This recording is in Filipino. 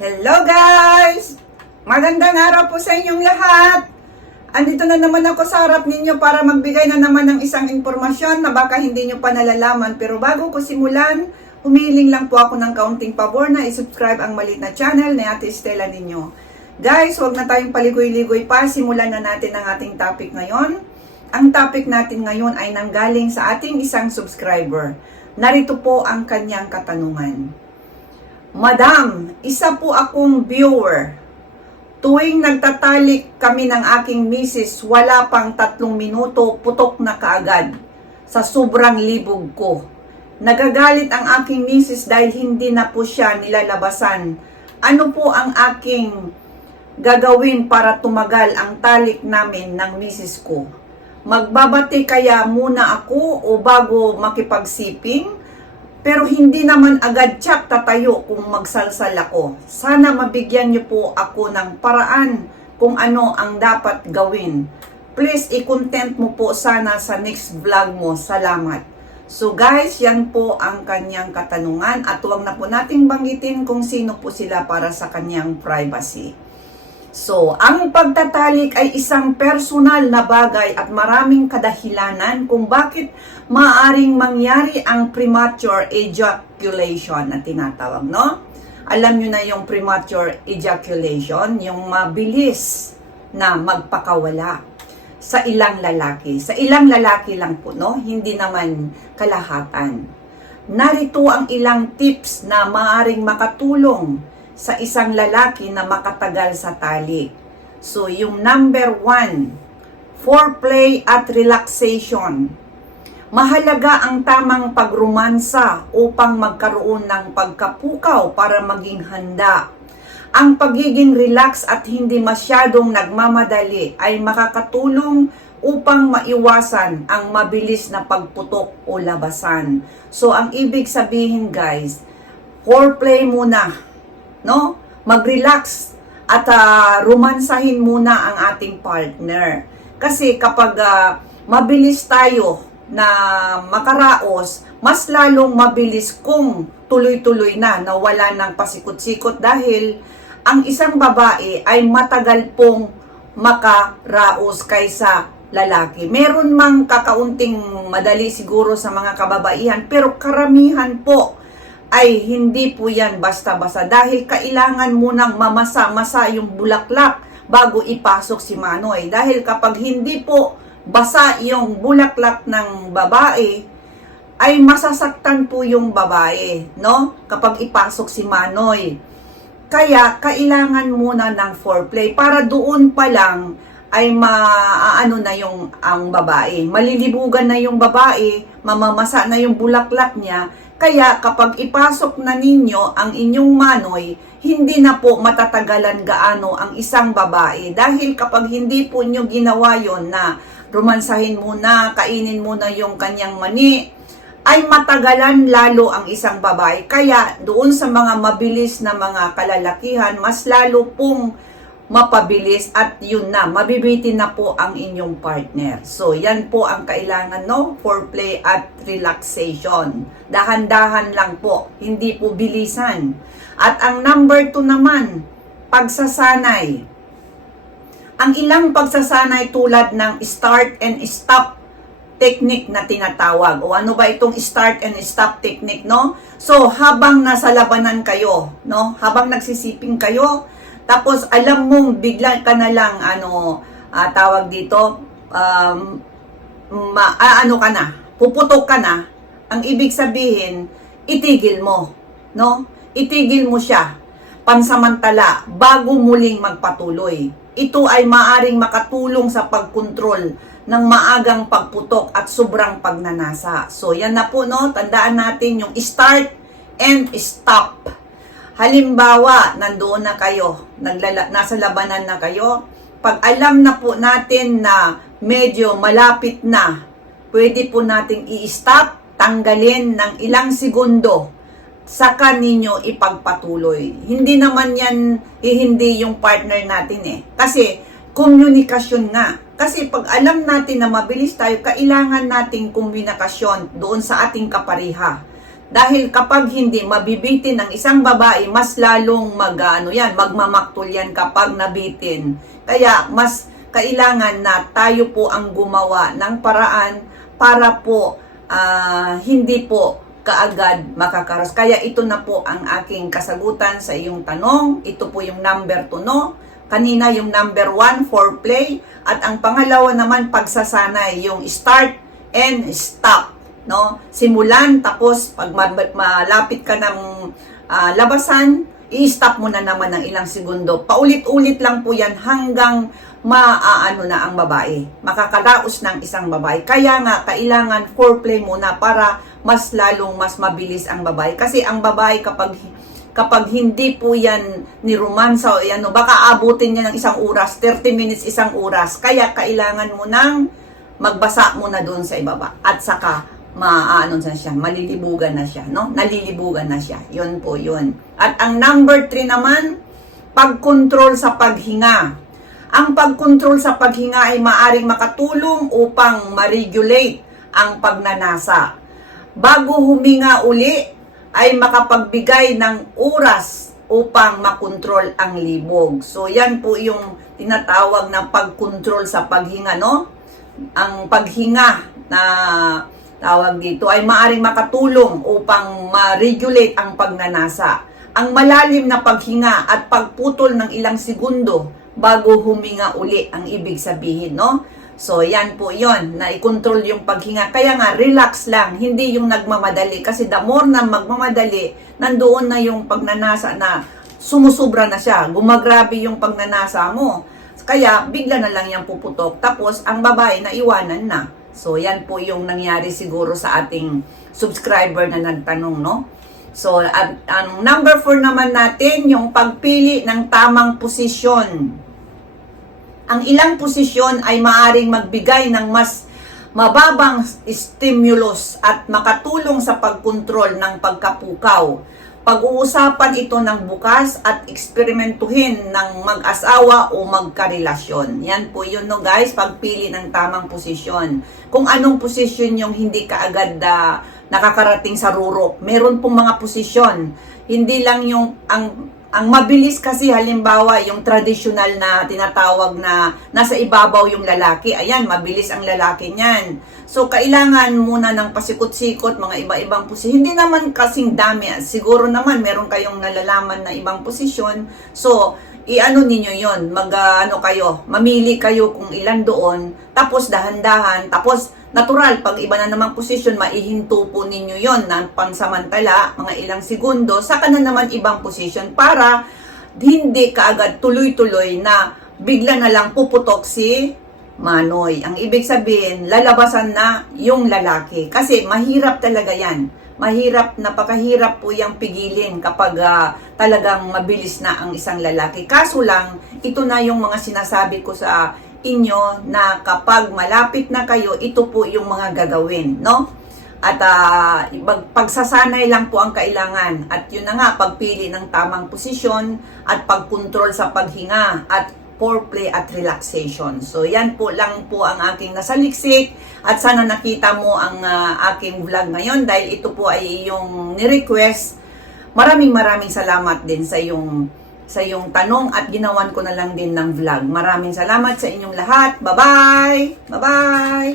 Hello guys! Magandang araw po sa inyong lahat! Andito na naman ako sa harap ninyo para magbigay na naman ng isang impormasyon na baka hindi nyo pa nalalaman. Pero bago ko simulan, humihiling lang po ako ng kaunting pabor na isubscribe ang maliit na channel ni Ate Estela ninyo. Guys, huwag na tayong paligoy-ligoy pa. Simulan na natin ang ating topic ngayon. Ang topic natin ngayon ay nanggaling sa ating isang subscriber. Narito po ang kanyang katanungan. Madam, isa po akong viewer. Tuwing nagtatalik kami ng aking misis, wala pang tatlong minuto, putok na kaagad sa sobrang libog ko. Nagagalit ang aking misis dahil hindi na po siya nilalabasan. Ano po ang aking gagawin para tumagal ang talik namin ng misis ko? Magbabati kaya muna ako o bago makipagsiping? Pero hindi naman agad tsak tatayo kung magsalsal ako. Sana mabigyan niyo po ako ng paraan kung ano ang dapat gawin. Please, i-content mo po sana sa next vlog mo. Salamat. So guys, yan po ang kanyang katanungan at huwag na po nating banggitin kung sino po sila para sa kanyang privacy. So, ang pagtatalik ay isang personal na bagay at maraming kadahilanan kung bakit maaring mangyari ang premature ejaculation na tinatawag, no? Alam nyo na yung premature ejaculation, yung mabilis na magpakawala sa ilang lalaki. Sa ilang lalaki lang po, no? Hindi naman kalahatan. Narito ang ilang tips na maaring makatulong sa isang lalaki na makatagal sa talik. So, yung number one, foreplay at relaxation. Mahalaga ang tamang pagromansa upang magkaroon ng pagkapukaw para maging handa. Ang pagiging relax at hindi masyadong nagmamadali ay makakatulong upang maiwasan ang mabilis na pagputok o labasan. So, ang ibig sabihin guys, foreplay muna no? Mag-relax at uh, romansahin muna ang ating partner. Kasi kapag uh, mabilis tayo na makaraos, mas lalong mabilis kung tuloy-tuloy na na wala ng pasikot-sikot dahil ang isang babae ay matagal pong makaraos kaysa lalaki. Meron mang kakaunting madali siguro sa mga kababaihan pero karamihan po ay hindi po yan basta-basta dahil kailangan munang mamasa-masa yung bulaklak bago ipasok si Manoy. Dahil kapag hindi po basa yung bulaklak ng babae, ay masasaktan po yung babae, no? Kapag ipasok si Manoy. Kaya kailangan muna ng foreplay para doon pa lang ay maaano na yung ang babae. Malilibugan na yung babae, mamamasa na yung bulaklak niya. Kaya kapag ipasok na ninyo ang inyong manoy, hindi na po matatagalan gaano ang isang babae. Dahil kapag hindi po nyo ginawa yon na romansahin muna, kainin muna yung kanyang mani, ay matagalan lalo ang isang babae. Kaya doon sa mga mabilis na mga kalalakihan, mas lalo pong mapabilis at yun na, mabibitin na po ang inyong partner. So, yan po ang kailangan, no? Foreplay at relaxation. Dahan-dahan lang po, hindi po bilisan. At ang number two naman, pagsasanay. Ang ilang pagsasanay tulad ng start and stop technique na tinatawag. O ano ba itong start and stop technique, no? So, habang nasa labanan kayo, no? Habang nagsisiping kayo, tapos alam mong bigla ka na lang ano uh, tawag dito um, ma, uh, ano ka na, puputok ka na. Ang ibig sabihin, itigil mo, no? Itigil mo siya pansamantala bago muling magpatuloy. Ito ay maaring makatulong sa pagkontrol ng maagang pagputok at sobrang pagnanasa. So yan na po no, tandaan natin yung start and stop. Halimbawa, nandoon na kayo, naglala, nasa labanan na kayo, pag alam na po natin na medyo malapit na, pwede po nating i-stop, tanggalin ng ilang segundo, saka ninyo ipagpatuloy. Hindi naman yan, eh, hindi yung partner natin eh. Kasi, komunikasyon nga. Kasi pag alam natin na mabilis tayo, kailangan nating komunikasyon doon sa ating kapariha Dahil kapag hindi mabibitin ng isang babae, mas lalong mag, ano yan, magmamaktol yan kapag nabitin. Kaya mas kailangan na tayo po ang gumawa ng paraan para po ah, hindi po kaagad makakaros. Kaya ito na po ang aking kasagutan sa iyong tanong. Ito po yung number 2, no? Kanina yung number 1, foreplay. At ang pangalawa naman, pagsasanay. Yung start and stop. No? Simulan, tapos pag ma- malapit ka ng ah, labasan, i-stop mo na naman ng ilang segundo. Paulit-ulit lang po yan hanggang maaano na ang babae. Makakaraos ng isang babae. Kaya nga, kailangan foreplay muna para mas lalong mas mabilis ang babae. Kasi ang babae kapag kapag hindi po yan ni romansa o ano, baka abutin niya ng isang oras, 30 minutes isang oras. Kaya kailangan mo nang magbasa muna doon sa ibaba. At saka, maaano na siya, malilibugan na siya, no? Nalilibugan na siya. Yun po yun. At ang number 3 naman, pag-control sa paghinga. Ang pag-control sa paghinga ay maaring makatulong upang ma-regulate ang pagnanasa. Bago huminga uli, ay makapagbigay ng oras upang makontrol ang libog. So yan po yung tinatawag na pag-control sa paghinga, no? Ang paghinga na tawag dito ay maaring makatulong upang ma-regulate ang pagnanasa. Ang malalim na paghinga at pagputol ng ilang segundo bago huminga uli ang ibig sabihin, no? So, yan po yon na i-control yung paghinga. Kaya nga, relax lang, hindi yung nagmamadali. Kasi the more na magmamadali, nandoon na yung pagnanasa na sumusubra na siya. Gumagrabe yung pagnanasa mo. Kaya, bigla na lang yung puputok. Tapos, ang babae na iwanan na. So, yan po yung nangyari siguro sa ating subscriber na nagtanong, no? So, at, ang number 4 naman natin, yung pagpili ng tamang posisyon. Ang ilang posisyon ay maaring magbigay ng mas mababang stimulus at makatulong sa pagkontrol ng pagkapukaw. Pag-uusapan ito ng bukas at eksperimentuhin ng mag-asawa o magkarelasyon. Yan po yun no guys, pagpili ng tamang posisyon. Kung anong posisyon yung hindi kaagad na nakakarating sa ruro. Meron pong mga posisyon. Hindi lang yung ang ang mabilis kasi halimbawa yung traditional na tinatawag na nasa ibabaw yung lalaki. Ayan, mabilis ang lalaki niyan. So, kailangan muna ng pasikot-sikot, mga iba-ibang posisyon. Hindi naman kasing dami. Siguro naman meron kayong nalalaman na ibang posisyon. So, i-ano ninyo yon mag ah, ano kayo, mamili kayo kung ilan doon, tapos dahan-dahan, tapos natural, pag iba na namang posisyon, maihinto po ninyo yon na pansamantala, mga ilang segundo, saka na naman ibang posisyon para hindi kaagad tuloy-tuloy na bigla na lang puputok si Manoy. Ang ibig sabihin, lalabasan na yung lalaki. Kasi mahirap talaga yan. Mahirap, napakahirap po yung pigilin kapag ah, talagang mabilis na ang isang lalaki. Kaso lang, ito na yung mga sinasabi ko sa inyo na kapag malapit na kayo, ito po yung mga gagawin, no? At pag- pagsasanay lang po ang kailangan. At yun na nga, pagpili ng tamang posisyon at pagkontrol sa paghinga at foreplay at relaxation. So yan po lang po ang aking nasaliksik at sana nakita mo ang ah, aking vlog ngayon dahil ito po ay yung ni-request. Maraming maraming salamat din sa yung sa yung tanong at ginawan ko na lang din ng vlog. Maraming salamat sa inyong lahat. Bye-bye! Bye-bye!